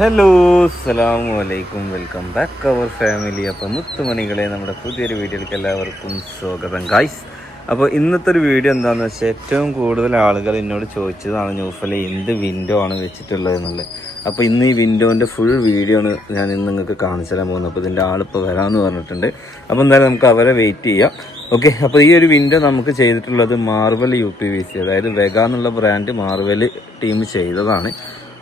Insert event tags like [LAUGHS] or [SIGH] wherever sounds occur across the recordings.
Hello അസ്സലാമു വലൈക്കും welcome back അവർ family അപ്പോൾ മുത്തുമണികളെ നമ്മുടെ പുതിയൊരു വീഡിയോയിലേക്ക് എല്ലാവർക്കും സ്വാഗതം ഗായ്സ് അപ്പോൾ ഇന്നത്തെ ഒരു വീഡിയോ എന്താണെന്ന് വെച്ചാൽ ഏറ്റവും കൂടുതൽ ആളുകൾ എന്നോട് ചോദിച്ചതാണ് ന്യൂഫലെ എന്ത് വിൻഡോ ആണ് വെച്ചിട്ടുള്ളത് എന്നുള്ളത്? അപ്പോൾ ഇന്ന് ഈ വിൻഡോന്റെ ഫുൾ വീഡിയോ ആണ് ഞാൻ ഇന്ന് നിങ്ങൾക്ക് കാണിച്ചു തരാൻ പോകുന്നത്. അപ്പോൾ ഇതിന്റെ ആളിപ്പോൾ വരാമെന്ന് പറഞ്ഞിട്ടുണ്ട്. അപ്പോൾ എന്തായാലും നമുക്ക് അവരെ വെയിറ്റ് ചെയ്യാം. ഓക്കെ അപ്പോൾ ഈ ഒരു വിൻഡോ നമുക്ക് ചെയ്തിട്ടുള്ളത് Marvel U P V C അതായത് വെഗ എന്നുള്ള ബ്രാൻഡ് മാർവൽ ടീം ചെയ്തതാണ്.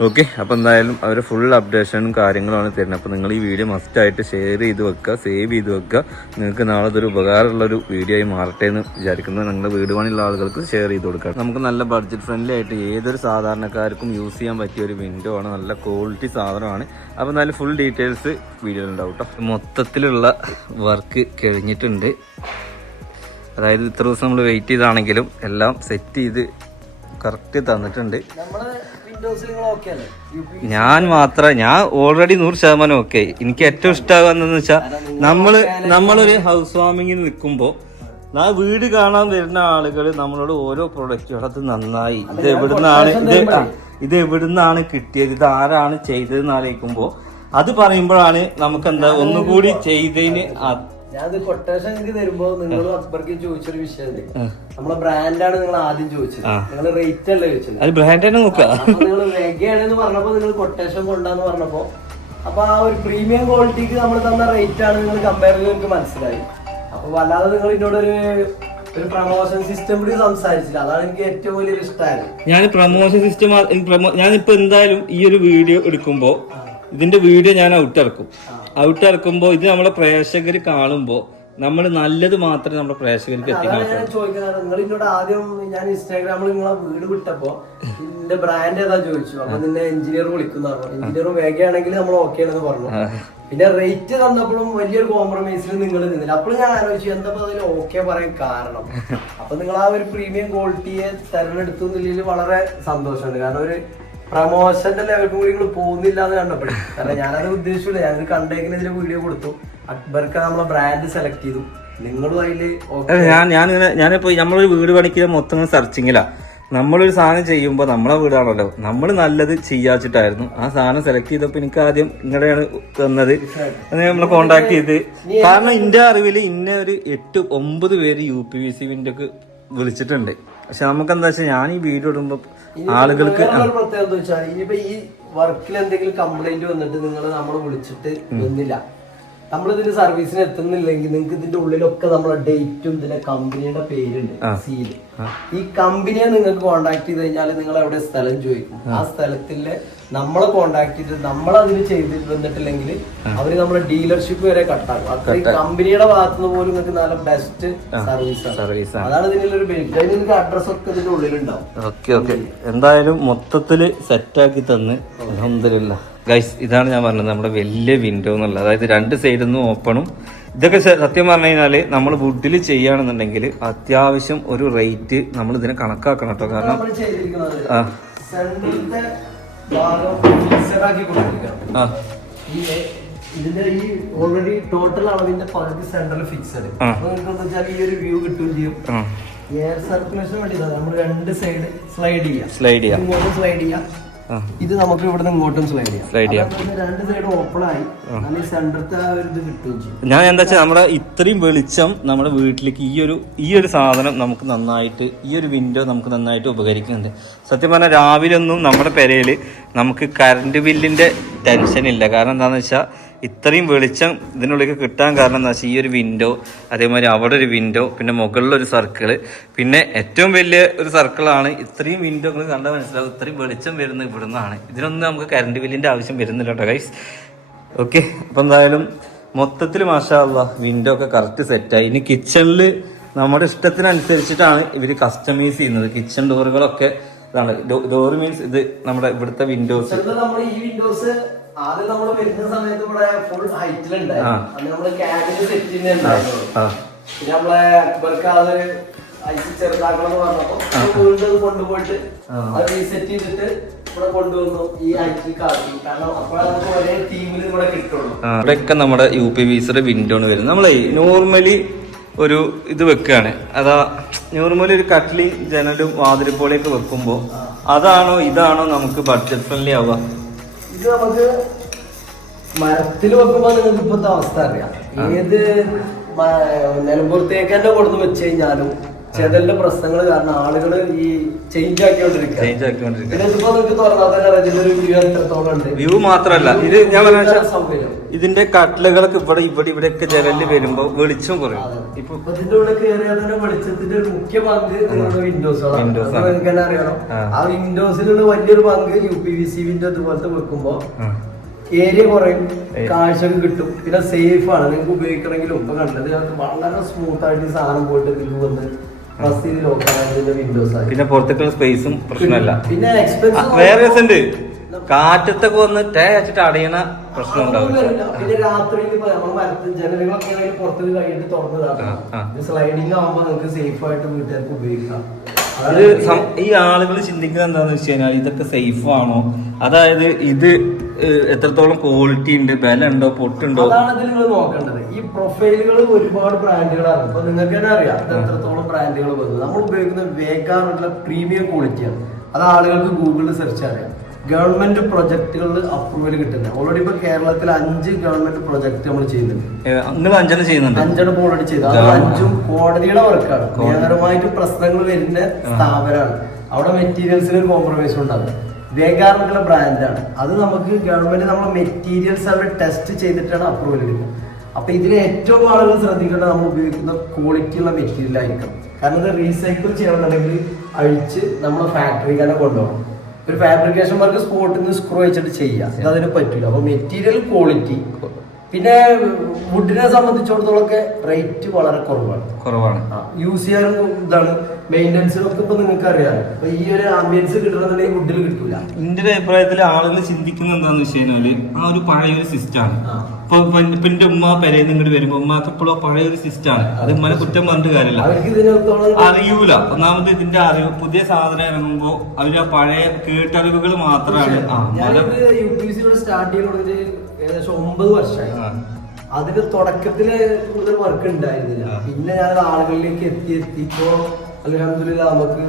ഓക്കെ അപ്പോൾ എന്തായാലും അവർ ഫുൾ അപ്ഡേഷനും കാര്യങ്ങളുമാണ് തരുന്നത്. അപ്പോൾ നിങ്ങൾ ഈ വീഡിയോ മസ്റ്റായിട്ട് ഷെയർ ചെയ്ത് വെക്കുക സേവ് ചെയ്ത് വെക്കുക. നിങ്ങൾക്ക് നാളെ ഇതൊരു ഉപകാരമുള്ളൊരു വീഡിയോ ആയി മാറട്ടെ എന്ന് വിചാരിക്കുന്നത് നിങ്ങളുടെ വീട് പണിയുള്ള ആളുകൾക്ക് ഷെയർ ചെയ്ത് കൊടുക്കുക നമുക്ക് നല്ല ബഡ്ജറ്റ് ഫ്രണ്ട്ലി ആയിട്ട് ഏതൊരു സാധാരണക്കാർക്കും യൂസ് ചെയ്യാൻ പറ്റിയ ഒരു വിൻഡോ ആണ്. നല്ല ക്വാളിറ്റി സാധനമാണ്. അപ്പോൾ നല്ല ഫുൾ ഡീറ്റെയിൽസ് വീഡിയോയിൽ ഉണ്ടാവും കേട്ടോ മൊത്തത്തിലുള്ള വർക്ക് കഴിഞ്ഞിട്ടുണ്ട്. അതായത് ഇത്ര ദിവസം നമ്മൾ വെയിറ്റ് ചെയ്താണെങ്കിലും എല്ലാം സെറ്റ് ചെയ്ത് കറക്റ്റ് തന്നിട്ടുണ്ട്. ഞാൻ മാത്രം ഞാൻ ഓൾറെഡി നൂറ് ശതമാനം ഓക്കെ എനിക്ക് ഏറ്റവും ഇഷ്ടമാകുന്നതെന്ന് വെച്ചാൽ നമ്മൾ നമ്മളൊരു ഹൗസ് വാമിങ്ങിന് നിൽക്കുമ്പോൾ ആ വീട് കാണാൻ വരുന്ന ആളുകൾ നമ്മളോട് ഓരോ പ്രൊഡക്റ്റും അത് നന്നായി. ഇത് എവിടുന്നാണ് ഇത് ഇത് എവിടുന്നാണ് കിട്ടിയത് ഇത് ആരാണ് ചെയ്തതെന്ന് ആലോചിക്കുമ്പോൾ അത് പറയുമ്പോഴാണ് നമുക്ക് എന്താ ഒന്നുകൂടി ചെയ്തതിന് ഞാനത് കൊട്ടേഷൻ എനിക്ക് തരുമ്പോ നിങ്ങൾ അക്ബർക്ക് ചോദിച്ചൊരു വിഷയം നമ്മളെ ബ്രാൻഡാണ് നിങ്ങൾ ആദ്യം ചോദിച്ചത്. നിങ്ങൾ റേറ്റ് അല്ലേ ചോദിച്ചത്? അത് ബ്രാൻഡ് തന്നെ നോക്കുക. നിങ്ങൾ വെഗയാണെന്ന് പറഞ്ഞപ്പോ നിങ്ങൾ കൊട്ടേഷൻ കൊണ്ടാന്ന് പറഞ്ഞപ്പോ അപ്പൊ ആ ഒരു പ്രീമിയം ക്വാളിറ്റിക്ക് നമ്മൾ തന്ന റേറ്റ് ആണ് നിങ്ങൾ കമ്പയർ ചെയ്ത് എനിക്ക് മനസ്സിലായി. അപ്പൊ വല്ലാതെ നിങ്ങൾ എന്നോട് ഒരു ഒരു പ്രൊമോഷൻ സിസ്റ്റം കൂടി സംസാരിച്ചില്ല. അതാണ് എനിക്ക് ഏറ്റവും വലിയൊരു ഇഷ്ടമായത് ഞാൻ പ്രമോഷൻ സിസ്റ്റം ഞാനിപ്പോ എന്തായാലും ഈ ഒരു വീഡിയോ എടുക്കുമ്പോ ഇതിന്റെ വീഡിയോ ഞാൻ ഔട്ട് ഇറക്കും. ഔട്ട് ഇറക്കുമ്പോ ഇത് നമ്മളെ പ്രേക്ഷകർ കാണുമ്പോ നമ്മൾ നല്ലത് മാത്രമേ നമ്മുടെ പ്രേക്ഷകർക്ക് എത്തിക്കാൻ ചോദിക്കുന്നത്. നിങ്ങൾ എന്നോട് ആദ്യം ഞാൻ ഇൻസ്റ്റാഗ്രാമിൽ നിങ്ങളെ വീട് വിട്ടപ്പോ നിന്റെ ബ്രാൻഡ് ഏതാ ചോദിച്ചു. അപ്പൊ നിന്നെ എഞ്ചിനീയർ വിളിക്കുന്ന പറഞ്ഞു. എഞ്ചിനീയർ വേഗയാണെങ്കിൽ നമ്മൾ ഓക്കെ ആണെന്ന് പറഞ്ഞു. പിന്നെ റേറ്റ് തന്നപ്പോഴും വലിയൊരു കോംപ്രമൈസിൽ നിങ്ങൾ നിന്നില്ല. അപ്പോഴും ഞാൻ ആലോചിച്ചു എന്താ അതിൽ ഓക്കെ പറയാൻ കാരണം? [LAUGHS] അപ്പൊ നിങ്ങൾ ആ ഒരു പ്രീമിയം ക്വാളിറ്റിയെ തെരഞ്ഞെടുത്തു എന്നുള്ളതിൽ വളരെ സന്തോഷമുണ്ട്. കാരണം ഒരു പ്രമോഷന്റെ ലെവൽ കൂടി നിങ്ങൾ പോകുന്നില്ല എന്ന് കണ്ടപ്പോഴേ. കാരണം ഞാനത് ഉദ്ദേശിച്ചില്ല ഞാനത് കണ്ടേക്കുന്ന ഇതിൽ വീഡിയോ കൊടുത്തു. അക്ബർക്ക് നമ്മളെ ബ്രാൻഡ് സെലക്ട് ചെയ്തു. നിങ്ങളും അതിൽ ഞാൻ ഞാനിങ്ങനെ ഞാനിപ്പോ നമ്മളൊരു വീട് പണിക്കുന്ന മൊത്തം സെർച്ചിങ്ങിലാ നമ്മളൊരു സാധനം ചെയ്യുമ്പോൾ നമ്മളെ വീടാണല്ലോ. നമ്മൾ നല്ലത് ചെയ്യാച്ചിട്ടായിരുന്നു. ആ സാധനം സെലക്ട് ചെയ്തപ്പോൾ എനിക്ക് ആദ്യം ഇങ്ങടെയാണ് തന്നത്. നമ്മളെ കോണ്ടാക്ട് ചെയ്ത്. കാരണം എന്റെ അറിവിൽ ഇന്ന ഒരു എട്ട് ഒമ്പത് പേര് യു പി വി സി ഒക്കെ വിളിച്ചിട്ടുണ്ട്. പക്ഷെ നമുക്ക് എന്താ വെച്ചാൽ ഞാൻ ഈ വീഡിയോ ഇടുമ്പോൾ ആളുകൾക്ക് പ്രത്യേകത എന്താ വെച്ചാൽ ഇനിയിപ്പോ ഈ വർക്കിൽ എന്തെങ്കിലും കംപ്ലൈന്റ് വന്നിട്ട് നിങ്ങൾ നമ്മളെ വിളിച്ചിട്ട് വന്നില്ല നമ്മൾ ഇതിന്റെ സർവീസിന് എത്തുന്നില്ലെങ്കിൽ നിങ്ങൾക്ക് ഇതിന്റെ ഉള്ളിലൊക്കെ നമ്മളെ ഡേറ്റും ഇതിന്റെ കമ്പനിയുടെ പേരുണ്ട് സീൽ ഈ കമ്പനിയെ നിങ്ങൾക്ക് കോണ്ടാക്ട് ചെയ്ത് കഴിഞ്ഞാൽ നിങ്ങൾ എവിടെ സ്ഥലം ചോദിക്കും. ആ സ്ഥലത്തിലെ നമ്മളെ കോണ്ടാക്ട് ചെയ്ത് നമ്മൾ അതിന് ചെയ്ത് വന്നിട്ടില്ലെങ്കിൽ അവർ നമ്മളെ ഡീലർഷിപ്പ് വരെ കട്ടാക്കും അത്രയും കമ്പനിയുടെ ഭാഗത്തുനിന്ന് പോലും നിങ്ങൾക്ക് നല്ല ബെസ്റ്റ് സർവീസ് സർവീസ് അതാണ് ഇതിനുള്ളൊരു ബെനിഫിറ്റ് അതിന് നിങ്ങൾക്ക് അഡ്രസ് ഒക്കെ ഇതിന്റെ ഉള്ളിലുണ്ടാവും. ഓക്കെ ഓക്കെ എന്തായാലും മൊത്തത്തിൽ സെറ്റാക്കി തന്ന്. അലഹമില്ല ഗൈസ് ഇതാണ് ഞാൻ പറഞ്ഞത്. നമ്മുടെ വലിയ വിൻഡോ എന്നുള്ളത്. അതായത് രണ്ട് സൈഡിൽ നിന്നും ഓപ്പണും ഇതൊക്കെ സത്യം പറഞ്ഞു കഴിഞ്ഞാൽ നമ്മൾ വുഡിൽ ചെയ്യുകയാണെന്നുണ്ടെങ്കിൽ അത്യാവശ്യം ഒരു റേറ്റ് നമ്മൾ ഇതിനെ കണക്കാക്കണം കേട്ടോ. കാരണം ഭാഗം ഫിക്സഡ് ആക്കി ആ. ഈ ഇതിന്റെ ഈ ഓൾറെഡി ടോട്ടൽ അളവിന്റെ പകുതി സെന്ററിൽ ഫിക്സഡ്. അപ്പൊ നിങ്ങൾക്ക് വെച്ചാൽ ഈ ഒരു വ്യൂ കിട്ടുകയും ചെയ്യും. എയർ സർക്കുലേഷൻ വേണ്ടി നമ്മൾ രണ്ട് സൈഡ് സ്ലൈഡ് ചെയ്യാം. സ്ലൈഡ് ചെയ്യാം. സ്ലൈഡ് ചെയ്യാം. ഇത് നമുക്ക് ഇവിടുന്ന് ഇങ്ങോട്ടും സ്ലൈഡ് ചെയ്യാം. സ്ലൈഡ് ചെയ്യാം. രണ്ട് സൈഡ് ഓപ്പൺ ആയി. നല്ല സെന്ററത്തെ ആ ഒരു ഇത് കിട്ടുകയും ചെയ്യും. ഞാൻ എന്താ വെച്ചാൽ നമ്മുടെ ഇത്രയും വെളിച്ചം നമ്മുടെ വീട്ടിലേക്ക് ഈ ഒരു ഈ ഒരു സാധനം നമുക്ക് നന്നായിട്ട് ഈ ഒരു വിൻഡോ നമുക്ക് നന്നായിട്ട് ഉപകരിക്കുന്നുണ്ട്. സത്യം പറഞ്ഞാൽ രാവിലെ ഒന്നും നമ്മുടെ പെരയിൽ നമുക്ക് കറണ്ട് ബില്ലിന്റെ ടെൻഷൻ ഇല്ല. കാരണം എന്താണെന്ന് വെച്ചാൽ ഇത്രയും വെളിച്ചം ഇതിനുള്ളിലേക്ക് കിട്ടാൻ കാരണം എന്താ വെച്ചാൽ ഈ ഒരു വിൻഡോ അതേമാതിരി അവിടെ ഒരു വിൻഡോ പിന്നെ മുകളിലൊരു സർക്കിൾ പിന്നെ ഏറ്റവും വലിയ ഒരു സർക്കിളാണ് ഇത്രയും വിൻഡോ നിങ്ങൾ കണ്ടാൽ മനസ്സിലാവും. ഇത്രയും വെളിച്ചം വരുന്നത് ഇവിടുന്നാണ്. ഇതിനൊന്നും നമുക്ക് കറണ്ട് ബില്ലിന്റെ ആവശ്യം വരുന്നില്ല കേട്ടോ ഗൈസ് ഓക്കെ അപ്പം എന്തായാലും മൊത്തത്തിൽ മാഷാള്ള വിൻഡോ ഒക്കെ കറക്റ്റ് സെറ്റായി ഇനി കിച്ചണിൽ നമ്മുടെ ഇഷ്ടത്തിനനുസരിച്ചിട്ടാണ് ഇവർ കസ്റ്റമൈസ് ചെയ്യുന്നത്. കിച്ചൺ ഡോറുകളൊക്കെ ഇതാണ്. ഡോർ മീൻസ് ഇത് നമ്മുടെ ഇവിടുത്തെ വിൻഡോസ് ആദ്യം നമ്മൾ വരുന്ന സമയത്ത് ഇവിടെ ഫുൾ ഹൈറ്റിലുണ്ടായിരുന്നു അന്ന് നമ്മൾ ക്യാബിന് സെറ്റ് ചെയ്യുന്നുണ്ടായിരുന്നു പിന്നെ നമ്മളെ അക്ബർക്ക് അത് ഐസി ചെറുതാക്കണം എന്ന് പറഞ്ഞപ്പോ വീണ്ടും അത് കൊണ്ടുപോയിട്ട് അത് റീസെറ്റ് ചെയ്തിട്ട് ഇവിടെയൊക്കെ നമ്മുടെ യു പി വിസിയുടെ വിൻഡോ ആണ് വരുന്നത്. നമ്മളെ നോർമലി ഒരു ഇത് വെക്കുകയാണ്. അതാ നോർമലി ഒരു കട്ടിലി ജനലും വാതിരിപ്പോളിയൊക്കെ വെക്കുമ്പോൾ അതാണോ ഇതാണോ നമുക്ക് ബഡ്ജറ്റ് ഫ്രണ്ട്ലി ആവുക? ഇത് നമുക്ക് മരത്തിൽ വെക്കുമ്പോ നിങ്ങൾക്ക് ഇപ്പോഴത്തെ അവസ്ഥ അറിയാം. ഏത് നിലമ്പുറത്തേക്ക് തന്നെ കൊടുത്ത് വെച്ച് കഴിഞ്ഞാലും ചെതലിന്റെ പ്രശ്നങ്ങൾ കാരണം ആളുകൾ ഈ ചേഞ്ച് ആക്കിക്കൊണ്ടിരിക്കുക ചേഞ്ച് ആക്കിക്കൊണ്ടിരിക്കുക ഇതിപ്പോ നിങ്ങൾക്ക് തുറന്നാൽ തന്നെ ഇതിന്റെ ഒരു വ്യൂ എത്രത്തോളം ഉണ്ട്? വ്യൂ മാത്രമല്ല. ഇത് ഞാൻ പറഞ്ഞ സൗകര്യം? ഇതിന്റെ കട്ടിലകളൊക്കെ ഇവിടെ ഇവിടെ ഇവിടെയൊക്കെ ജനലിൽ വരുമ്പോ വെളിച്ചം കുറയും. ഇപ്പൊ ഇതിന്റെ ഉള്ളിൽ കയറിയാൽ തന്നെ വെളിച്ചത്തിന്റെ ഒരു മുഖ്യ പങ്ക് വിൻഡോസ് അറിയണം. ആ. വിൻഡോസിലുള്ള വലിയൊരു പങ്ക് U P V C window ഇതുപോലത്തെ വെക്കുമ്പോ ഏരിയ കുറയും. ഏ- കിട്ടും. പിന്നെ സേഫ് ആണ്. നിങ്ങൾക്ക് ഉപയോഗിക്കണമെങ്കിലും ഇപ്പൊ കണ്ടത് വളരെ സ്മൂത്ത് ആയിട്ട് സാധനം പോയിട്ട് ഇതിൽ വന്ന് പിന്നെ പുറത്തേക്കുള്ള സ്പേസും പ്രശ്നമല്ല. പിന്നെ എക്സ്പെൻസ് വേറെ കാറ്റത്തൊക്കെ വന്ന് തേച്ചിട്ട് അടയണ പ്രശ്നം പിന്നെ രാത്രിയിൽ നമ്മൾ മരത്തിൽ ജനലുകളൊക്കെ ആണെങ്കിൽ പുറത്ത് കഴിഞ്ഞിട്ട് തുറന്നതാണ്. ആ, ആ. സ്ലൈഡിങ് ആവുമ്പോ നിങ്ങൾക്ക് സേഫ് ആയിട്ട് വീട്ടുകാർക്ക് ഉപയോഗിക്കാം. ഇത് ഈ ആളുകൾ ചിന്തിക്കുന്നത് എന്താന്ന് വെച്ച് കഴിഞ്ഞാൽ ഇതൊക്കെ സേഫ് ആണോ? അതായത് ഇത് എത്രത്തോളം ക്വാളിറ്റി ഉണ്ട് ബല ഉണ്ടോ പൊട്ടുണ്ടോ? അതാണ് നിങ്ങൾ നോക്കേണ്ടത്. ഈ പ്രൊഫൈലുകൾ ഒരുപാട് ബ്രാൻഡുകളാണ് ഇപ്പൊ നിങ്ങൾക്ക് തന്നെ അറിയാം എത്രത്തോളം ബ്രാൻഡുകൾ വന്നു. നമ്മൾ ഉപയോഗിക്കുന്ന വേക്കാറുള്ള പ്രീമിയം ക്വാളിറ്റിയാണ് അത് ആളുകൾക്ക് ഗൂഗിളിൽ സെർച്ച് അറിയാം. ഗവൺമെന്റ് പ്രൊജക്ടുകളിൽ അപ്രൂവൽ കിട്ടുന്നത് ഓൾറെഡി ഇപ്പൊ കേരളത്തിൽ അഞ്ച് ഗവൺമെന്റ് പ്രൊജക്ട് നമ്മൾ ചെയ്യുന്നുണ്ട്. അഞ്ചെണ്ണം ചെയ്യുന്നുണ്ട്. അഞ്ചെണ്ണം ഓൾറെഡി ചെയ്തു. അത് അഞ്ചും കോടതിയുടെ വർക്കാണ് നിയമപരമായിട്ട് പ്രശ്നങ്ങൾ വരുന്ന സ്ഥാപനമാണ്. അവിടെ മെറ്റീരിയൽസിന് ഒരു കോംപ്രമൈസ് ഉണ്ടാകും. വേഗാറിനുള്ള ബ്രാൻഡാണ് അത് നമുക്ക് ഗവൺമെന്റ് നമ്മുടെ മെറ്റീരിയൽസ് അവിടെ ടെസ്റ്റ് ചെയ്തിട്ടാണ് അപ്രൂവൽ കിട്ടുന്നത് അപ്പൊ ഇതിൽ ഏറ്റവും ആളുകൾ ശ്രദ്ധിക്കേണ്ടത് നമ്മൾ ഉപയോഗിക്കുന്ന ക്വാളിറ്റിയുള്ള മെറ്റീരിയൽ ആയിരിക്കണം. കാരണം ഇത് റീസൈക്കിൾ ചെയ്യണമെന്നുണ്ടെങ്കിൽ അഴിച്ച് നമ്മുടെ ഫാക്ടറിക്ക് തന്നെ കൊണ്ടുപോകണം. ഒരു ഫാബ്രിക്കേഷൻ വർക്ക് സ്പോട്ടിൽ നിന്ന് സ്ക്രൂ വെച്ചിട്ട് ചെയ്യാം. അതിന് പറ്റില്ല അപ്പൊ മെറ്റീരിയൽ ക്വാളിറ്റി പിന്നെ വുഡിനെ സംബന്ധിച്ചിടത്തോളം ഒക്കെ റേറ്റ് വളരെ കുറവാണ്. കുറവാണ്. യൂസ് ചെയ്യാനും ഇതാണ്. മെയിന്റെനൻസിനൊക്കെ ഇപ്പൊ നിങ്ങൾക്ക് അറിയാം അപ്പൊ ഈ ഒരു ആംബിയൻസ് കിട്ടണമെന്നുണ്ടെങ്കിൽ ഫുഡിൽ കിട്ടൂല. എന്റെ ഒരു അഭിപ്രായത്തിൽ ആളുകൾ ചിന്തിക്കുന്ന എന്താന്ന് വെച്ച് കഴിഞ്ഞാൽ ആ ഒരു പഴയൊരു സിസ്റ്റാണ്. ഇപ്പൊ ഇപ്പൊ എന്റെ- ഉമ്മ പെരേന്ന് ഇങ്ങോട്ട് വരുമ്പോ ഉമ്മക്ക് ഇപ്പോഴും ആ പഴയ ഒരു സിസ്റ്റാണ് അത് ഉമ്മനെ കുറ്റം പറഞ്ഞിട്ട് കാര്യമില്ല. അവർക്ക് ഇതിനകത്തോളം അറിയൂല. ഒന്നാമത് ഇതിന്റെ അറിവ് പുതിയ സാധനം ഇറങ്ങുമ്പോ അവർ ആ പഴയ കേട്ടറിവുകൾ മാത്രമാണ് ഞാനിത് യു പി സ്റ്റാർട്ട് ഏകദേശം ഒമ്പത് വർഷമായി. അതിന്റെ തുടക്കത്തിൽ കൂടുതൽ വർക്ക് ഉണ്ടായിരുന്നില്ല. പിന്നെ ഞാൻ ആളുകളിലേക്ക് എത്തി എത്തിയപ്പോ അലഹമില്ല നമുക്ക്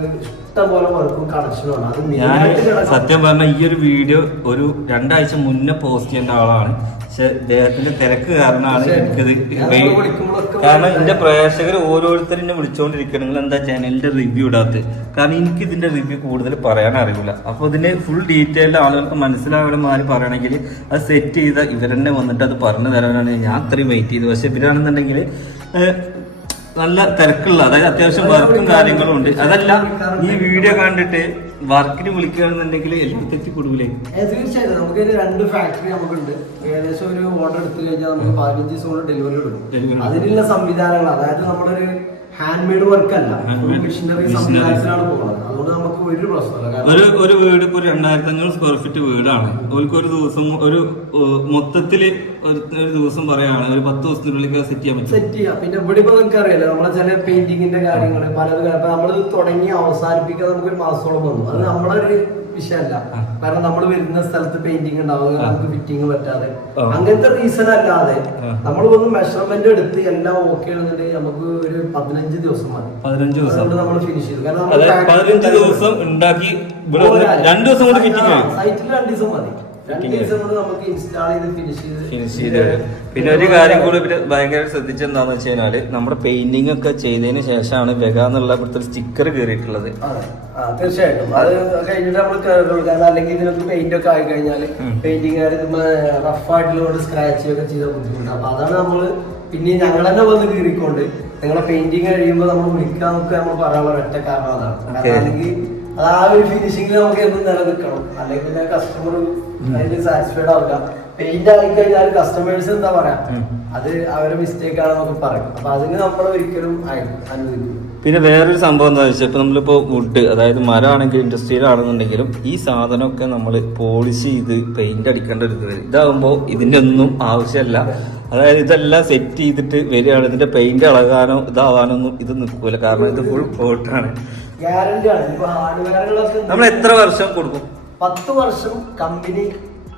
വർക്കും കണക്ഷനുമാണ് അത് ഞാൻ സത്യം പറഞ്ഞ ഈ ഒരു വീഡിയോ ഒരു രണ്ടാഴ്ച മുന്നേ പോസ്റ്റ് ചെയ്യേണ്ട ആളാണ്. പക്ഷെ അദ്ദേഹത്തിന്റെ തിരക്ക് കാരണമാണ് എനിക്കത് കാരണം എന്റെ പ്രേക്ഷകർ ഓരോരുത്തരും എന്നെ വിളിച്ചുകൊണ്ടിരിക്കണം നിങ്ങൾ എന്താ ചാനലിന്റെ റിവ്യൂ ഇടാത്തത്? കാരണം എനിക്ക് ഇതിന്റെ റിവ്യൂ കൂടുതൽ പറയാൻ അറിയില്ല അപ്പൊ ഇതിന് ഫുൾ ഡീറ്റെയിൽഡ് ആളുകൾക്ക് മനസ്സിലാവണ മാതിരി പറയണമെങ്കിൽ അത് സെറ്റ് ചെയ്ത ഇവരെന്നെ വന്നിട്ട് അത് പറഞ്ഞു തരാനാണ് ഞാൻ അത്രയും വെയിറ്റ് ചെയ്തു പക്ഷെ ഇവരാണെന്നുണ്ടെങ്കിൽ നല്ല തിരക്കുള്ള അതായത് അത്യാവശ്യം വർക്കും കാര്യങ്ങളും ഉണ്ട്. അതല്ല ഈ വീഡിയോ കണ്ടിട്ട് വർക്കിന് വിളിക്കുകയാണെന്നുണ്ടെങ്കിൽ എല്ലാം തെറ്റിക്കൊടുക്കൂലേ ഏ, തീർച്ചയായിട്ടും. നമുക്ക് രണ്ട് ഫാക്ടറി നമുക്കുണ്ട്. ഏകദേശം ഒരു ഓർഡർ എടുത്തു കഴിഞ്ഞാൽ നമുക്ക് പതിനഞ്ച് ദിവസം കൊണ്ട് ഡെലിവറി കൊടുക്കും. അതിനുള്ള സംവിധാനങ്ങൾ അതായത് നമ്മളൊരു ഹാൻഡ് മെയ്ഡ് വർക്ക് അല്ല. മിഷനറി. സംവിധാനത്തിലാണ് പോകുന്നത്. അതുകൊണ്ട് നമുക്ക് ഒരു പ്രശ്നമില്ല. ഒരു ഒരു വീട് ഇപ്പൊ രണ്ടായിരത്തി അഞ്ഞൂറ് സ്ക്വയർ ഫീറ്റ് വീടാണ്. അവർക്ക് ഒരു ദിവസം ഒരു മൊത്തത്തിൽ മൊത്തത്തിൽ ഒരു ദിവസം പറയാണ് ഒരു പത്ത് ദിവസത്തിനുള്ളിൽ സെറ്റ് ചെയ്യാൻ പറ്റും. സെറ്റ് ചെയ്യാം. പിന്നെ ഇവിടെ ഇപ്പൊ നിങ്ങൾക്ക് അറിയാലോ നമ്മളെ ചില പെയിന്റിങ്ങിന്റെ കാര്യങ്ങൾ പലത് നമ്മൾ തുടങ്ങി അവസാനിപ്പിക്കാൻ നമുക്ക് ഒരു മാസത്തോളം വന്നു. അത് നമ്മളൊരു വിഷയമല്ല. കാരണം നമ്മൾ വരുന്ന സ്ഥലത്ത് പെയിന്റിംഗ് ഉണ്ടാവുക നമുക്ക് ഫിറ്റിംഗ് പറ്റാതെ. അങ്ങനത്തെ റീസൺ അല്ലാതെ നമ്മൾ ഒന്ന് മെഷർമെന്റ് എടുത്ത് എല്ലാം ഓക്കെ ആണെന്നുണ്ടെങ്കിൽ നമുക്ക് ഒരു പതിനഞ്ച് ദിവസം മതി. പതിനഞ്ച് ദിവസം. നമ്മൾ ഫിനിഷ് ചെയ്തു. കാരണം പതിനഞ്ച് ദിവസം ഉണ്ടാക്കി രണ്ട് ദിവസം സൈറ്റിൽ രണ്ട് ദിവസം മതി. ഫിനിഷ് ചെയ്ത് പിന്നെ ഒരു കാര്യം കൂടി ഇവർ ഭയങ്കര ശ്രദ്ധിച്ചെന്താന്ന് വെച്ച് കഴിഞ്ഞാൽ നമ്മുടെ പെയിന്റിംഗ് ഒക്കെ ചെയ്തതിന് ശേഷമാണ് വെഗ എന്നുള്ള ഇവിടുത്തെ സ്റ്റിക്കർ കയറിയിട്ടുള്ളത്. തീർച്ചയായിട്ടും. അത് കഴിഞ്ഞിട്ട് നമ്മൾ കാരണം അല്ലെങ്കിൽ ഇതിനൊക്കെ പെയിന്റ് ഒക്കെ ആയി കഴിഞ്ഞാൽ. പെയിന്റിംഗ് റഫ് ആയിട്ടുള്ള സ്ക്രാച്ച് ഒക്കെ ചെയ്ത ബുദ്ധിമുട്ട്. അപ്പൊ അതാണ് നമ്മൾ പിന്നെ ഞങ്ങൾ തന്നെ വന്ന് കീറിക്കൊണ്ട് നിങ്ങളെ പെയിന്റിങ് കഴിയുമ്പോൾ നമ്മൾ വിളിക്കാൻ നമുക്ക് നമ്മൾ പറയാനുള്ള ഒറ്റ കാരണം അതാണ്. അല്ലെങ്കിൽ അത് ആ ഒരു ഫിനിഷിംഗിൽ നമുക്ക് എന്നും നിലനിൽക്കണം. അല്ലെങ്കിൽ കസ്റ്റമർ അതിന് സാറ്റിസ്ഫൈഡ് ആവില്ല പെയിന്റ് ആയി കഴിഞ്ഞാൽ കസ്റ്റമേഴ്സ് എന്താ പറയാ? അത് അവരുടെ മിസ്റ്റേക്ക് ആണെന്നൊക്കെ പറയും. അപ്പൊ അതിന് നമ്മൾ ഒരിക്കലും അനുവദിക്കും പിന്നെ വേറൊരു സംഭവം എന്താ വെച്ചാൽ ഇപ്പൊ നമ്മളിപ്പോ വുഡ് അതായത് മരമാണെങ്കിലും ഇൻഡസ്ട്രിയിലാണെന്നുണ്ടെങ്കിലും ഈ സാധനമൊക്കെ നമ്മൾ പോളിഷ് ചെയ്ത് പെയിന്റ് അടിക്കേണ്ട ഒരു ഇത് വരും. ഇതാകുമ്പോൾ ഇതിന്റെ ഒന്നും ആവശ്യമല്ല അതായത് ഇതെല്ലാം സെറ്റ് ചെയ്തിട്ട് വരികയാണ്. ഇതിന്റെ പെയിന്റ് ഇളകാനോ ഇതാവാനോ ഒന്നും ഇത് നിൽക്കൂല. കാരണം ഇത് ഫുൾ കോട്ടാണ് നമ്മൾ എത്ര വർഷം കൊടുക്കും? പത്ത് വർഷം കമ്പനി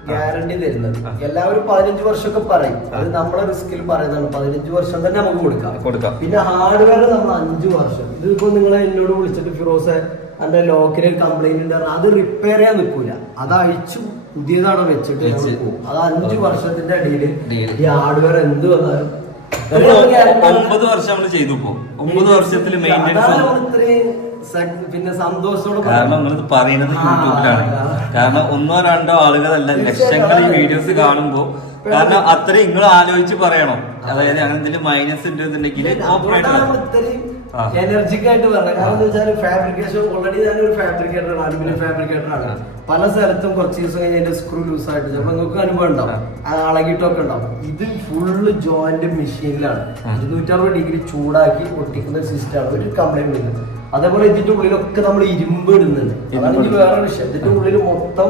ഗ്യാരണ്ടി തരുന്നത്. എല്ലാവരും പതിനഞ്ച് വർഷമൊക്കെ പറയും. അത് നമ്മളെ റിസ്കിൽ പറയുന്നതാണ്. പതിനഞ്ച് വർഷം തന്നെ നമുക്ക് കൊടുക്കാം. കൊടുക്കാം. പിന്നെ ഹാർഡ്വെയർ നമ്മൾ അഞ്ചു വർഷം. ഇതിപ്പോ നിങ്ങൾ എന്നോട് വിളിച്ചിട്ട് ഫിറോസ് എന്റെ ലോക്കിന് കംപ്ലൈന്റ് ഉണ്ട് അത് റിപ്പയർ ചെയ്യാൻ നിൽക്കൂല അത് അഴിച്ചു പുതിയതാണ് വെച്ചിട്ട് അത് അഞ്ചു വർഷത്തിന്റെ അടിയിൽ ഈ ഹാർഡ്വെയർ എന്ത് വന്നാലും. ഒമ്പത് വർഷം നമ്മൾ ചെയ്തു പോകും ഒമ്പത് വർഷത്തിൽ മെയിന്റെനൻസ് ഇത്രയും പിന്നെ സന്തോഷത്തോടെ കാരണം നിങ്ങളിത് പറയുന്നത് യൂട്യൂബിലാണ്. കാരണം ഒന്നോ രണ്ടോ ആളുകളല്ല ലക്ഷങ്ങൾ ഈ വീഡിയോസ് കാണുമ്പോ. കാരണം അത്രയും നിങ്ങൾ ആലോചിച്ച് പറയണം. അതായത് അങ്ങനെ മൈനസ് ഉണ്ട് എന്നുണ്ടെങ്കിൽ ആയിട്ട് അതുകൊണ്ടാണ് പറയാം. എനർജിക് ആയിട്ട് പറഞ്ഞത്. കാരണം എന്താ വെച്ചാൽ ഫാബ്രിക്കേഷൻ ഓൾറെഡി ഞാൻ ഒരു ഫാബ്രിക്കേറ്റർ ആണ് അലുമിനിയം ഫാബ്രിക്കേറ്റർ ആണ്. പല സ്ഥലത്തും കുറച്ച് ദിവസം കഴിഞ്ഞ് അതിന്റെ സ്ക്രൂ ലൂസ് ആയിട്ട് ചിലപ്പോൾ നിങ്ങൾക്ക് അനുഭവം ഉണ്ടാവും. അളകിട്ടൊക്കെ ഉണ്ടാവും. ഇത് ഫുള്ള് ജോയിന്റ് മെഷീനിലാണ് ഇരുന്നൂറ്ററുപത് ഡിഗ്രി ചൂടാക്കി ഒട്ടിക്കുന്ന സിസ്റ്റമാണ് ഒരു കംപ്ലൈന്റ് ഇല്ല. അതേപോലെ ഇതിന്റെ ഉള്ളിലൊക്കെ നമ്മൾ ഇരുമ്പ് ഇടുന്നുണ്ട് അതാണ് വേറെ വിഷയം. ഇതിന്റെ ഉള്ളിൽ മൊത്തം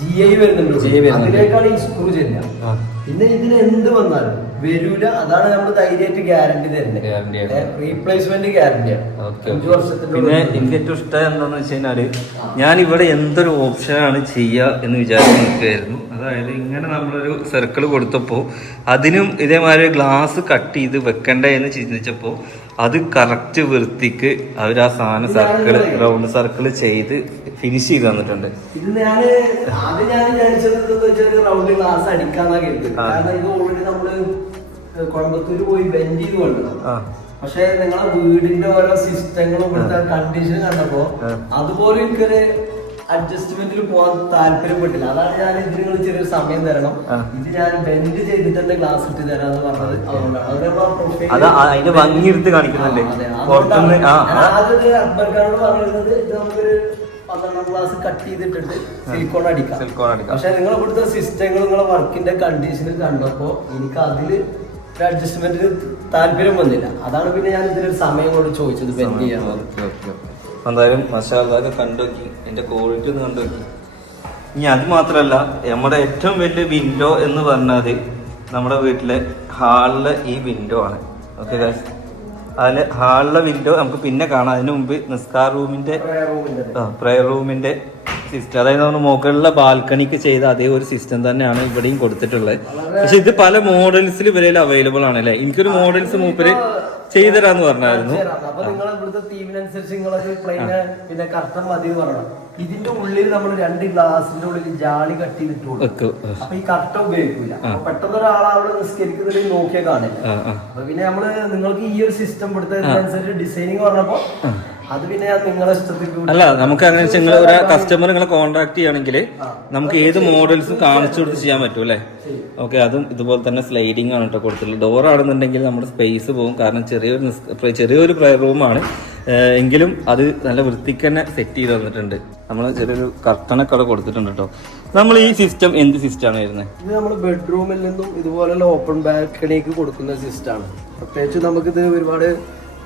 ജി ഐ വരുന്നുണ്ട്. അതിലേക്കാണ് ഈ സ്ക്രൂ ചെല്ലുക. പിന്നെ ഇതിന് എന്ത് വന്നാലും വരൂല. അതാണ് നമ്മൾ ധൈര്യമായിട്ട് ഗ്യാരണ്ടി തരുന്നത്. റീപ്ലേസ്മെന്റ് ഗ്യാരണ്ടിയാണ് അഞ്ചു വർഷത്തിന്റെ പിന്നെ എനിക്ക് ഏറ്റവും ഇഷ്ടം എന്താണെന്ന് വെച്ച് കഴിഞ്ഞാൽ ഞാൻ ഇവിടെ എന്തൊരു ഓപ്ഷനാണ് ചെയ്യുക എന്ന് വിചാരിച്ച് നിൽക്കുകയായിരുന്നു. അതായത് ഇങ്ങനെ നമ്മളൊരു സർക്കിൾ കൊടുത്തപ്പോൾ അതിനും ഇതേമാതിരി ഗ്ലാസ് കട്ട് ചെയ്ത് വെക്കണ്ടേ എന്ന് ചിന്തിച്ചപ്പോൾ അത് കറക്റ്റ് വൃത്തിക്ക് അവർ ആ സാധനം സർക്കിൾ റൗണ്ട് സർക്കിൾ ചെയ്ത് ഫിനിഷ് ചെയ്ത് തന്നിട്ടുണ്ട്. കോയമ്പത്തൂര് പോയി ബെൻഡ് ചെയ്ത് കൊണ്ടുവരണം പക്ഷെ നിങ്ങളെ വീടിന്റെ ഓരോ സിസ്റ്റങ്ങളും കണ്ടീഷൻ കണ്ടപ്പോ അതുപോലെ എനിക്കൊരു അഡ്ജസ്റ്റ്മെന്റിൽ പോകാൻ താല്പര്യപ്പെട്ടില്ല. അതാണ് ഞാൻ ഇതിന് ചെറിയൊരു സമയം തരണം. ഇത് ഞാൻ ബെൻഡ് ചെയ്തിട്ട് തന്നെ ഗ്ലാസ് ഇട്ട് തരാന്ന് പറഞ്ഞത്. അതുകൊണ്ടാണ്. അതിന്റെ ഭംഗി എടുത്ത് കാണിക്കുന്നുണ്ട്. ആദ്യം ഇത് അക്ബർഖാനോട് പറഞ്ഞിരുന്നത് ഇത് നമുക്കൊരു പന്ത്രണ്ടാം ക്ലാസ് കട്ട് ചെയ്തിട്ടിട്ട് സിലിക്കോൺ അടിക്കാം. സിലിക്കോൺ അടിക്കാം. പക്ഷെ നിങ്ങൾ ഇവിടുത്തെ സിസ്റ്റങ്ങൾ നിങ്ങളെ വർക്കിന്റെ കണ്ടീഷനിൽ കണ്ടപ്പോ എനിക്ക് അതിൽ ഒരു അഡ്ജസ്റ്റ്മെന്റിന് താല്പര്യം വന്നില്ല. അതാണ് പിന്നെ ഞാൻ ഇതിലൊരു സമയം കൊണ്ട് ചോദിച്ചത് ബെൻഡ് ചെയ്യാൻ. Okay, okay, okay. എന്തായാലും മസാലൊക്കെ കണ്ടുനോക്കി. എന്റെ ക്വാളിറ്റി ഒന്ന് കണ്ടുനോക്കി. ഇനി അത് മാത്രല്ല നമ്മുടെ ഏറ്റവും വലിയ വിൻഡോ എന്ന് പറഞ്ഞാൽ നമ്മുടെ വീട്ടിലെ ഹാളിലെ ഈ വിൻഡോ ആണ്. ഓക്കെ ഗൈസ് അതിൽ ഹാളിലെ വിൻഡോ നമുക്ക് പിന്നെ കാണാം. അതിന് മുമ്പ് നിസ്കാർ റൂമിന്റെ റൂമിന്റെ പ്രയർ റൂമിന്റെ സിസ്റ്റം അതായത് നമ്മൾ മുകളിലെ ബാൽക്കണിക്ക് ചെയ്ത അതേ ഒരു സിസ്റ്റം തന്നെയാണ് ഇവിടെയും കൊടുത്തിട്ടുള്ളത്. പക്ഷെ ഇത് പല മോഡൽസിൽ ഇവരിൽ അവൈലബിൾ ആണ് അല്ലെ? എനിക്കൊരു മോഡൽസ് മൂപ്പര് ചെയ്തരാന്ന് പറഞ്ഞായിരുന്നു. അപ്പൊ നിങ്ങൾ ഇവിടുത്തെ തീമിനനുസരിച്ച് നിങ്ങളൊക്കെ പ്ലെയിൻ പിന്നെ കർട്ടൻ മതി എന്ന് പറയണം. ഇതിന്റെ ഉള്ളിൽ നമ്മൾ രണ്ട് ഗ്ലാസിന്റെ ഉള്ളിൽ ജാളി കട്ട് ചെയ്തിട്ട് അപ്പൊ ഈ കട്ട ഉപയോഗിക്കില്ല അപ്പൊ പെട്ടെന്ന് ഒരാൾ അവിടെ നിസ്കരിക്കുന്നതിൽ നോക്കിയാൽ കാണില്ല അപ്പൊ പിന്നെ നമ്മൾ നിങ്ങൾക്ക് ഈ ഒരു സിസ്റ്റം ഇവിടുത്തെ ഡിസൈനിങ് പറഞ്ഞപ്പോ അത് പിന്നെ ഞാൻ നിങ്ങളെ ഇഷ്ടത്തിൽ അല്ല നമുക്ക് അങ്ങനെ നിങ്ങൾ ഒരു കസ്റ്റമർ നിങ്ങളെ കോൺടാക്ട് ചെയ്യുകയാണെങ്കിൽ നമുക്ക് ഏത് മോഡൽസ് കാണിച്ചു കൊടുത്ത് ചെയ്യാൻ പറ്റും അല്ലേ? ഓക്കെ അതും ഇതുപോലെ തന്നെ സ്ലൈഡിംഗ് ആണ് കേട്ടോ കൊടുത്തിട്ടുള്ളത്. ഡോർ ആണെന്നുണ്ടെങ്കിൽ നമ്മുടെ സ്പേസ് പോകും. കാരണം ചെറിയൊരു ചെറിയൊരു റൂമാണ് എങ്കിലും അത് നല്ല വൃത്തിക്ക് തന്നെ സെറ്റ് ചെയ്ത് തന്നിട്ടുണ്ട്. നമ്മൾ ചെറിയൊരു കർട്ടനൊക്കെ അവിടെ കൊടുത്തിട്ടുണ്ട് കേട്ടോ നമ്മൾ ഈ സിസ്റ്റം എന്ത് സിസ്റ്റമാണ് വരുന്നത് ഇത് നമ്മൾ ബെഡ്റൂമിൽ നിന്നും ഇതുപോലെയുള്ള ഓപ്പൺ ബാൽക്കണിക്ക് കൊടുക്കുന്ന സിസ്റ്റം ആണ്. പ്രത്യേകിച്ച് നമുക്കിത് ഒരുപാട്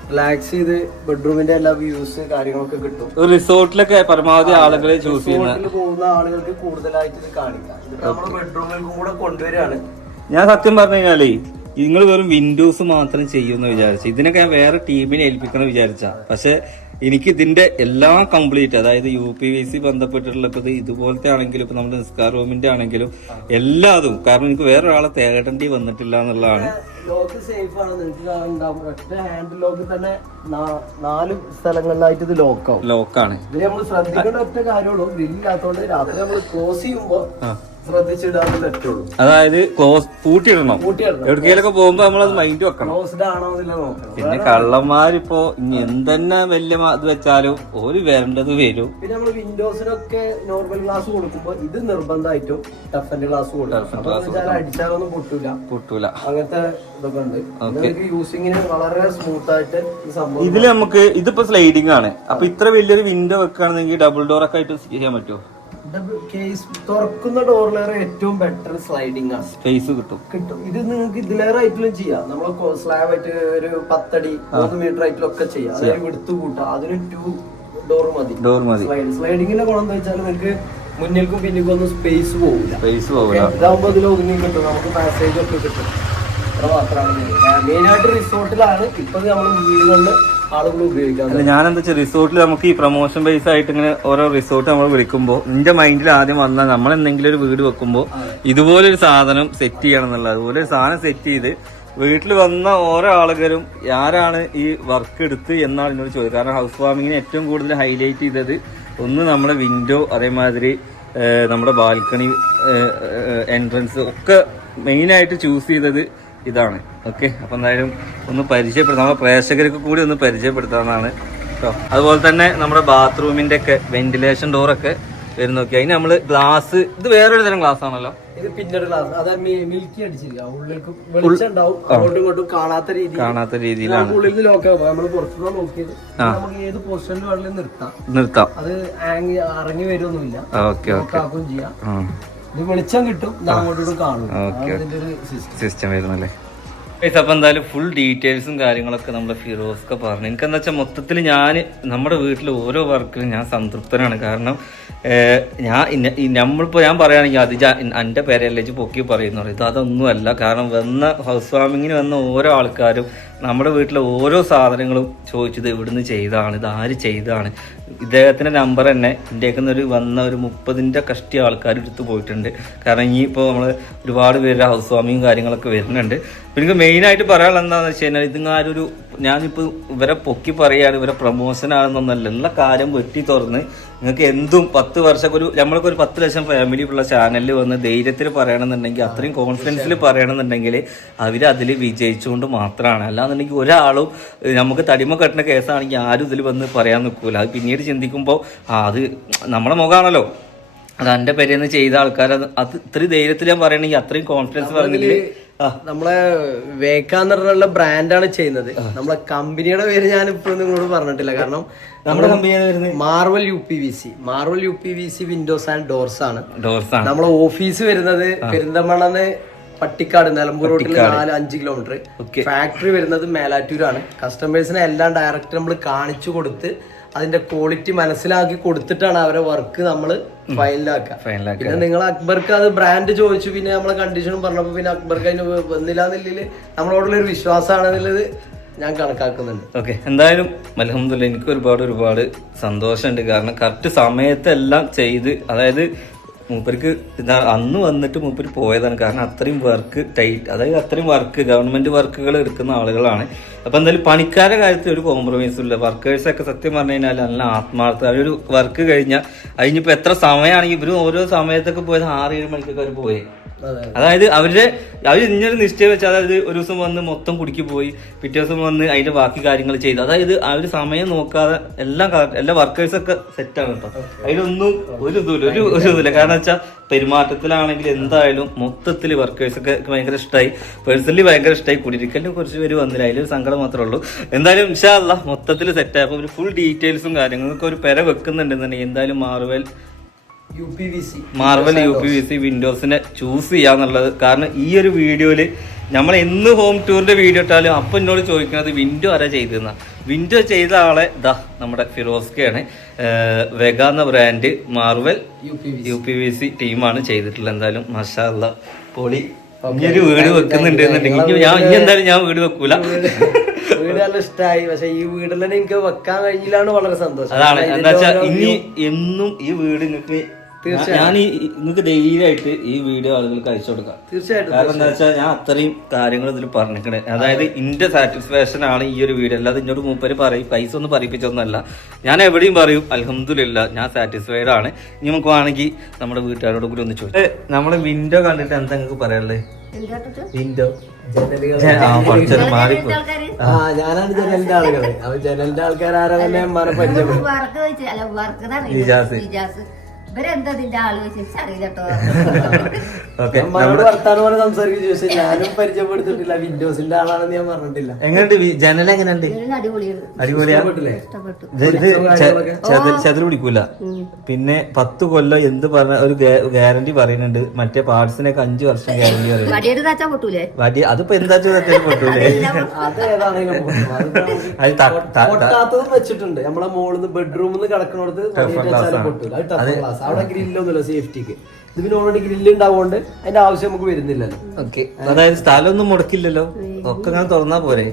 റിലാക്സ് ചെയ്ത് ബെഡ്റൂമിന്റെ എല്ലാ വ്യൂസ് കാര്യങ്ങളൊക്കെ കിട്ടും. റിസോർട്ടിലൊക്കെ പരമാവധി ആളുകളെ ചൂസ് ചെയ്യുന്ന പോകുന്ന ആളുകൾക്ക് കൂടുതലായിട്ട് ഇത് കാണിക്കാം. ഇത് നമ്മൾ ബെഡ്റൂമിൽ കൂടെ കൊണ്ടുവരികയാണ്. ഞാൻ സത്യം പറഞ്ഞു കഴിഞ്ഞാലേ നിങ്ങൾ വെറും വിൻഡോസ് മാത്രം ചെയ്യുമെന്ന് വിചാരിച്ചു ഇതിനൊക്കെ ഞാൻ വേറെ ടീമിനെ ഏൽപ്പിക്കണം വിചാരിച്ച. പക്ഷെ എനിക്ക് ഇതിന്റെ എല്ലാം കംപ്ലീറ്റ് അതായത് യു പി വി സി ബന്ധപ്പെട്ടിട്ടുള്ള ഇപ്പൊ ഇത് ഇതുപോലത്തെ ആണെങ്കിലും ഇപ്പൊ നമ്മുടെ നിസ്കാർ റൂമിന്റെ ആണെങ്കിലും എല്ലാതും. കാരണം എനിക്ക് വേറെ ഒരാളെ തേടേണ്ടി വന്നിട്ടില്ല എന്നുള്ളതാണ്. ലോക്ക് സേഫ് ആണ്. നിങ്ങൾക്ക് കാണുന്നുണ്ടാവും ഒറ്റ ഹാൻഡ് ലോക്ക് തന്നെ നാല് സ്ഥലങ്ങളിലായിട്ട് ഇത് ലോക്കാവും ലോക്കാണ് ഇത് നമ്മൾ ശ്രദ്ധിക്കേണ്ട ഒറ്റ കാര്യമുള്ളൂ ഗ്രില്ലാത്തോണ്ട് രാത്രി നമ്മൾ ക്ലോസ് ചെയ്യുമ്പോ ശ്രദ്ധിച്ചിടാൻ പറ്റുള്ളൂ അതായത് ക്ലോസ് പൂട്ടിയിടണം. കൂട്ടിയിടണം എവിടേക്കെങ്കിലൊക്കെ പോകുമ്പോ നമ്മളത് മൈൻഡ് വെക്കണം. ക്ലോസ്ഡ് ആണോ എന്നില്ല നോക്കണം. പിന്നെ കള്ളന്മാരിപ്പോ ഇനി എന്തെന്നെ വലിയ ഇത് വെച്ചാലും ഒരു വരേണ്ടത് വരും. പിന്നെ നമ്മൾ വിൻഡോസിനൊക്കെ നോർമൽ ഗ്ലാസ് കൊടുക്കുമ്പോൾ ഇത് നിർബന്ധമായിട്ടും ടഫന്റെ ഗ്ലാസ് കൊടുക്കും അപ്പൊ എന്ന് വെച്ചാൽ അടിച്ചാലൊന്നും പൊട്ടൂല. പൊട്ടൂല. അങ്ങനത്തെ ഇതൊക്കെ ഉണ്ട്. നിങ്ങൾക്ക് യൂസിങ്ങിന് വളരെ സ്മൂത്ത് ആയിട്ട് സംഭവം ഇതിൽ നമുക്ക് ഇതിപ്പോ സ്ലൈഡിംഗ് ആണ്. അപ്പൊ ഇത്ര വലിയൊരു വിൻഡോ വെക്കുകയാണെങ്കിൽ ഡബിൾ ഡോർ ഒക്കെ ആയിട്ട് ചെയ്യാൻ പറ്റുമോ കേസ് തുറക്കുന്ന ഡോറിലേറെ ഏറ്റവും ബെറ്റർ സ്ലൈഡിംഗ് ആണ്. സ്പേസ് കിട്ടും. കിട്ടും. ഇത് നിങ്ങൾക്ക് ഇതിലേറെ ആയിട്ടും ചെയ്യാം. നമ്മൾ സ്ലാബ് ആയിട്ട് ഒരു പത്തടി മൂന്ന് മീറ്റർ ആയിട്ടൊക്കെ ചെയ്യാം. അതായത് വിടുത്ത് കൂട്ടാം. അതിന് ടു ഡോർ മതി. ഡോർ മതി. സ്ലൈഡ് സ്ലൈഡിങ്ങിന്റെ ഗുണം എന്താ വെച്ചാൽ നിങ്ങൾക്ക് മുന്നിൽക്കും പിന്നിൽക്കും ഒന്നും സ്പേസ് പോകില്ല സ്പേസ് പോകില്ല ഇതാകുമ്പോൾ അതിൽ ഒതുങ്ങി കിട്ടും. നമുക്ക് പാസേജ് ഒക്കെ കിട്ടും. അത്ര മാത്രമാണ് മെയിൻ ആയിട്ട് റിസോർട്ടിലാണ് ഇപ്പൊ നമ്മൾ വീടുകളിൽ ആളുകൾ ഉപയോഗിക്കാം ഞാൻ എന്താ വെച്ചാൽ റിസോർട്ടിൽ നമുക്ക് ഈ പ്രൊമോഷൻ ബേസ് ആയിട്ട് ഇങ്ങനെ ഓരോ റിസോർട്ട് നമ്മൾ വിളിക്കുമ്പോൾ നിന്റെ മൈൻഡിൽ ആദ്യം വന്നാൽ നമ്മൾ എന്തെങ്കിലും ഒരു വീട് വെക്കുമ്പോൾ ഇതുപോലെ ഒരു സാധനം സെറ്റ് ചെയ്യണം എന്നുള്ളത് അതുപോലെ ഒരു സാധനം സെറ്റ് ചെയ്ത് വീട്ടിൽ വന്ന ഓരോ ആളുകളും ആരാണ് ഈ വർക്ക് എടുത്ത് എന്നാണ് എന്നോട് ചോദിച്ചത്. കാരണം ഹൗസ് വാമിങ്ങിന് ഏറ്റവും കൂടുതൽ ഹൈലൈറ്റ് ചെയ്തത് ഒന്ന് നമ്മുടെ വിൻഡോ അതേമാതിരി നമ്മുടെ ബാൽക്കണി എൻട്രൻസ് ഒക്കെ മെയിനായിട്ട് ചൂസ് ചെയ്തത് ഇതാണ്. ഓക്കെ അപ്പം എന്തായാലും ഒന്ന് പരിചയപ്പെടുത്താം. നമ്മുടെ പ്രേക്ഷകർക്ക് കൂടി ഒന്ന് പരിചയപ്പെടുത്താമെന്നാണ്. കേട്ടോ അതുപോലെ തന്നെ നമ്മുടെ ബാത്റൂമിന്റെ ഒക്കെ വെന്റിലേഷൻ ഡോറൊക്കെ വരുന്ന നോക്കി അതിന് നമ്മൾ ഗ്ലാസ് ഇത് വേറൊരു തരം ഗ്ലാസ് ആണല്ലോ. കാണാത്ത രീതിയിലാണ്. നിർത്താം. നിർത്താം. അത് ഇറങ്ങി വരുമൊന്നുമില്ല വെളിച്ചം കിട്ടും. കാണും. സിസ്റ്റം വരുന്നല്ലേ? അപ്പൊ എന്തായാലും ഫുൾ ഡീറ്റെയിൽസും കാര്യങ്ങളൊക്കെ നമ്മുടെ ഫിറോസ്ക്കെ പറഞ്ഞു. എനിക്ക് എന്താ വെച്ചാൽ മൊത്തത്തിൽ ഞാൻ നമ്മുടെ വീട്ടിൽ ഓരോ വർക്കിലും ഞാൻ സംതൃപ്തനാണ്. കാരണം ഞാൻ നമ്മളിപ്പോൾ ഞാൻ പറയുകയാണെങ്കിൽ അത് എന്റെ പേരല്ലേ പൊക്കി പറയുന്നു പറയും. ഇത് അതൊന്നുമല്ല കാരണം വന്ന ഹൗസ് വാമിങ്ങിന് വന്ന ഓരോ ആൾക്കാരും നമ്മുടെ വീട്ടിലെ ഓരോ സാധനങ്ങളും ചോദിച്ചത് ഇവിടുന്ന് ചെയ്താണ് ഇത് ആര് ചെയ്തതാണ്? ഇദ്ദേഹത്തിന്റെ നമ്പർ തന്നെ എന്റെ ഒരു വന്ന ഒരു മുപ്പതിന്റെ കഷ്ടി ആൾക്കാർ എടുത്ത് പോയിട്ടുണ്ട്. കാരണം ഇനിയിപ്പോൾ നമ്മൾ ഒരുപാട് പേര് ഹൗസ് വാമിങ്ങും കാര്യങ്ങളൊക്കെ വരുന്നുണ്ട്. അപ്പോൾ എനിക്ക് മെയിനായിട്ട് പറയാനുള്ള എന്താണെന്ന് വെച്ച് കഴിഞ്ഞാൽ ഇതിങ്ങാരൊരു ഞാനിപ്പോൾ ഇവരെ പൊക്കി പറയുകയാണ് ഇവരെ പ്രമോഷൻ ആണെന്നൊന്നല്ല എല്ലാ കാര്യം വെട്ടി തുറന്ന് നിങ്ങൾക്ക് എന്തും പത്ത് വർഷം ഒരു നമ്മൾക്ക് ഒരു പത്ത് ലക്ഷം ഫാമിലി ഉള്ള ചാനലിൽ വന്ന് ധൈര്യത്തിൽ പറയണമെന്നുണ്ടെങ്കിൽ അത്രയും കോൺഫിഡൻസിൽ പറയണമെന്നുണ്ടെങ്കിൽ അവർ അതിൽ വിജയിച്ചുകൊണ്ട് മാത്രമാണ് അല്ലാന്നുണ്ടെങ്കിൽ ഒരാളും നമുക്ക് തടിമ കെട്ടുന്ന കേസാണെങ്കിൽ ആരും ഇതിൽ വന്ന് പറയാൻ നിൽക്കൂല. അത് പിന്നീട് ചിന്തിക്കുമ്പോൾ അത് നമ്മുടെ മുഖമാണല്ലോ അത് എന്റെ പേരെന്ന് ചെയ്ത ആൾക്കാർ അത് ഇത്രയും ധൈര്യത്തിൽ ഞാൻ പറയണമെങ്കിൽ അത്രയും കോൺഫിഡൻസ് പറഞ്ഞെങ്കിൽ നമ്മളെ വേക്കാന്ന് പറഞ്ഞുള്ള ബ്രാൻഡാണ് ചെയ്യുന്നത്. നമ്മളെ കമ്പനിയുടെ പേര് ഞാൻ ഇപ്പൊ നിങ്ങളോട് പറഞ്ഞിട്ടില്ല. കാരണം നമ്മുടെ കമ്പനിയാണ് Marvel U P V C Marvel U P V C windows and doors ആണ്. ഡോർസ് ആണ്. നമ്മളെ ഓഫീസ് വരുന്നത് പെരിന്തമണ്ണന്ന് പട്ടിക്കാട് നിലമ്പൂർ റോഡിൽ നാല് അഞ്ച് കിലോമീറ്റർ ഫാക്ടറി വരുന്നത് മേലാറ്റൂരാണ്. കസ്റ്റമേഴ്സിനെ എല്ലാം ഡയറക്റ്റ് നമ്മൾ കാണിച്ചു കൊടുത്ത് അതിന്റെ ക്വാളിറ്റി മനസ്സിലാക്കി കൊടുത്തിട്ടാണ് അവരെ വർക്ക് നമ്മൾ ഫൈനലാക്കുക ഫൈനലാക്കി പിന്നെ നിങ്ങൾ അക്ബർക്ക് അത് ബ്രാൻഡ് ചോദിച്ചു പിന്നെ നമ്മളെ കണ്ടീഷനും പറഞ്ഞപ്പോൾ പിന്നെ അക്ബർക്ക് അതിന് വന്നില്ല എന്നുള്ളിൽ നമ്മളോടുള്ള ഒരു വിശ്വാസമാണെന്നുള്ളത് ഞാൻ കണക്കാക്കുന്നുണ്ട്. ഓക്കെ എന്തായാലും അലഹമില്ല എനിക്ക് ഒരുപാട് ഒരുപാട് സന്തോഷമുണ്ട്. കാരണം കറക്റ്റ് സമയത്തെല്ലാം ചെയ്ത് അതായത് മൂപ്പർക്ക് അന്ന് വന്നിട്ട് മൂപ്പര് പോയതാണ്. കാരണം അത്രയും വർക്ക് ടൈറ്റ് അതായത് അത്രയും വർക്ക് ഗവൺമെന്റ് വർക്കുകൾ എടുക്കുന്ന ആളുകളാണ്. അപ്പൊ എന്തായാലും പണിക്കാരുടെ കാര്യത്തിൽ ഒരു കോംപ്രമൈസും ഇല്ല. വർക്കേഴ്സ് ഒക്കെ സത്യം പറഞ്ഞു കഴിഞ്ഞാൽ നല്ല ആത്മാർത്ഥ. അവരൊരു വർക്ക് കഴിഞ്ഞാൽ അതിനിപ്പോ എത്ര സമയമാണെങ്കിൽ ഇവരും ഓരോ സമയത്തൊക്കെ പോയത് ആറ് ഏഴ് മണിക്കൊക്കെ അവർ പോയി. അതായത് അവരുടെ അവർ ഇങ്ങനെ നിശ്ചയം വെച്ചാൽ അതായത് ഒരു ദിവസം വന്ന് മൊത്തം കുടിക്ക് പോയി പിറ്റേ ദിവസം വന്ന് അതിന്റെ ബാക്കി കാര്യങ്ങൾ ചെയ്തു. അതായത് അവർ സമയം നോക്കാതെ എല്ലാം എല്ലാ വർക്കേഴ്സൊക്കെ സെറ്റാണ് കേട്ടോ അതിലൊന്നും ഒരു ഇതുമില്ല ഒരു ഒരു ഇതുമില്ല. കാരണം വെച്ചാൽ പെരുമാറ്റത്തിലാണെങ്കിൽ എന്തായാലും മൊത്തത്തിൽ വർക്കേഴ്സൊക്കെ ഭയങ്കര ഇഷ്ടമായി പേഴ്സണലി ഭയങ്കര ഇഷ്ടമായി കുടിയിരിക്കലും കുറച്ച് പേര് വന്നില്ല. അതിലൊരു സങ്കടം മാത്രമേ ഉള്ളൂ. എന്തായാലും ഇൻഷാല്ല മൊത്തത്തിൽ സെറ്റ് ആയപ്പോൾ ഒരു ഫുൾ ഡീറ്റെയിൽസും കാര്യങ്ങളൊക്കെ ഒരു പെര വെക്കുന്നുണ്ടെന്നുണ്ടെങ്കിൽ എന്തായാലും C Marvel U P V C വിൻഡോസിനെ choose ചെയ്യാന്നുള്ളത്. കാരണം ഈ ഒരു വീഡിയോയിൽ നമ്മൾ എന്ന് ഹോം ടൂറിന്റെ വീഡിയോ ഇട്ടാലും അപ്പം എന്നോട് ചോദിക്കുന്നത് വിൻഡോ ആരാ ചെയ്തെന്ന വിൻഡോ ചെയ്ത ആളെ ദാ നമ്മുടെ ഫിറോസ്കയാണ് വെഗ എന്ന brand Marvel U P V C ടീമാണ് ചെയ്തിട്ടുള്ളത്. എന്തായാലും മഷാല്ല പൊളി. ഇനിയൊരു വീട് വെക്കുന്നുണ്ട് എന്നുണ്ടെങ്കിൽ ഞാൻ ഇനി എന്തായാലും ഞാൻ വീട് വെക്കൂല. [LAUGHS] വീട് നല്ല ഇഷ്ടമായി പക്ഷെ ഈ വീടിൽ തന്നെ എനിക്ക് വെക്കാൻ കഴിഞ്ഞില്ലാണ് വളരെ സന്തോഷം. അതാണ്. എന്താ വെച്ചാൽ ഇനി എന്നും ഈ വീട് നിങ്ങൾക്ക് ഞാൻ ഈ നിങ്ങൾക്ക് ഡെയിലി ആയിട്ട് ഈ വീഡിയോ ആളുകൾക്ക് അയച്ചു കൊടുക്കാം. തീർച്ചയായിട്ടും കാരണം എന്താ വെച്ചാൽ ഞാൻ അത്രയും കാര്യങ്ങൾ ഇതിൽ പറഞ്ഞിരിക്കണേ അതായത് ഇന്റെ സാറ്റിസ്ഫാക്ഷൻ ആണ് ഈ ഒരു വീഡിയോ. അല്ലാതെ ഇന്നോട് മൂപ്പര് പറയും പൈസ ഒന്നും പറയിപ്പിച്ചൊന്നുമല്ല. ഞാൻ എവിടെയും പറയും അലഹമില്ല ഞാൻ സാറ്റിസ്ഫൈഡ് ആണ്. ഇനി നമുക്ക് വേണമെങ്കിൽ നമ്മുടെ വീട്ടുകാരോട് കൂടി ഒന്ന് ചോദിച്ചു നമ്മുടെ വിൻഡോ കണ്ടിട്ട് എന്താ നിങ്ങൾക്ക് പറയാനുള്ളത് വിൻഡോ ജനലുകൾ മാറിപ്പോ ആ ഞാനാണ് ജനലിന്റെ അപ്പൊ ജനലിന്റെ ആൾക്കാരാരെ തന്നെ മന പരിചയപ്പെടും. ഇവരെന്താ ഇതിന്റെ ആൾ വെച്ച് അറിയില്ല [LAUGHS] ചോദിച്ചാൽ ഞാനും പരിചയപ്പെടുത്തിട്ടില്ല. വിൻഡോസിന്റെ ആളാണെന്ന് ഞാൻ പറഞ്ഞിട്ടില്ല. എങ്ങനെയുണ്ട് ജനൽ എങ്ങനെയുണ്ട്? അടിപൊളിയാണ്. പിടിക്കൂല. പിന്നെ പത്ത് കൊല്ലം എന്ത് പറഞ്ഞ ഒരു ഗ്യാരണ്ടി പറയുന്നുണ്ട്. മറ്റേ പാർട്സിനൊക്കെ അഞ്ചു വർഷം ഗ്യാരണ്ടി പറയുന്നു. വടിയൊരു താച്ചാ പൊട്ടൂലേ? വടി അതിപ്പോ എന്താ ചോദ്യത്തിൽ പൊട്ടൂലേ? പൊട്ടാത്തതും വെച്ചിട്ടുണ്ട്. നമ്മളെ ബെഡ്റൂമിൽ നിന്ന് പൊട്ടൂല. അത് ടഫ് ഗ്ലാസ് അവിടെ ഗ്രില്ലൊന്നുമില്ല സേഫ്റ്റിക്ക് ഇത് പിന്നെ ഓൾറെഡി ഗ്രില്ല് ഉണ്ടാവുകൊണ്ട് അതിന്റെ ആവശ്യം നമുക്ക് വരുന്നില്ലല്ലോ. ഓക്കെ അതായത് സ്ഥലമൊന്നും മുടക്കില്ലല്ലോ. ഒക്കെ ഞാൻ തുറന്നാ പോരെ?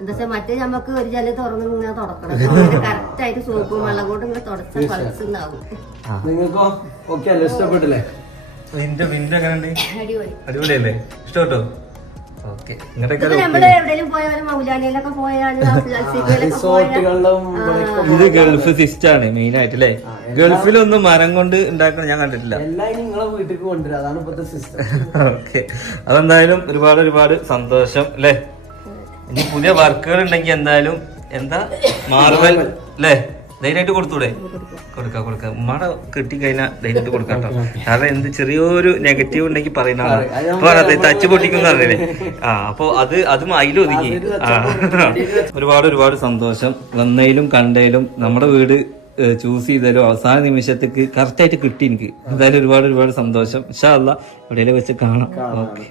എന്താ വെച്ചാൽ മറ്റേ നമുക്ക് ഒരു ജല തുറന്ന് ഇങ്ങനെ തുടക്കണം. [LAUGHS] കറക്റ്റ് ആയിട്ട് സോപ്പും വെള്ളം കൊണ്ട് ഇങ്ങനെ തുടച്ച പൾസുണ്ടാവും നിങ്ങൾക്കോ? ഓക്കെ അല്ലേ? ഇഷ്ടപ്പെട്ടില്ലേ? [LAUGHS] അടിപൊളിയല്ലേ? ഇഷ്ടപ്പെട്ടോ? [LAUGHS] ഇത് ഗൾഫ് സിസ്റ്റം ആണ് മെയിൻ ആയിട്ട് അല്ലേ ഗൾഫിലൊന്നും മരം കൊണ്ട് ഉണ്ടാക്കണം ഞാൻ കണ്ടിട്ടില്ല. [LAUGHS] ഓക്കെ. അതെന്തായാലും ഒരുപാട് ഒരുപാട് സന്തോഷം അല്ലേ? ഇനി പുതിയ വർക്കുകൾ ഉണ്ടെങ്കിൽ എന്തായാലും എന്താ? മാർവൽ. അല്ലേ? ധൈര്യമായിട്ട് കൊടുത്തൂടെ? കൊടുക്ക കൊടുക്കാം. ഉമ്മാടെ കിട്ടിക്കഴിഞ്ഞാൽ ധൈര്യമായിട്ട് കൊടുക്കാം കേട്ടോ കാരണം എന്ത് ചെറിയൊരു നെഗറ്റീവ് ഉണ്ടെങ്കിൽ പറയുന്നതാണ് അത് തച്ച് പൊട്ടിക്കുന്ന പറഞ്ഞില്ലേ? [LAUGHS] ആ അപ്പൊ അത് അതും അതിലൊതുങ്ങി ആ. ഒരുപാട് ഒരുപാട് സന്തോഷം. വന്നതിലും കണ്ടതിലും നമ്മുടെ വീട് ചൂസ് ചെയ്തതിലും അവസാന നിമിഷത്തേക്ക് കറക്റ്റ് ആയിട്ട് കിട്ടി എനിക്ക്. എന്തായാലും ഒരുപാട് ഒരുപാട് സന്തോഷം. ഇൻഷാ അല്ല എവിടെയെങ്കിലും വെച്ച് കാണാം. ഓക്കെ.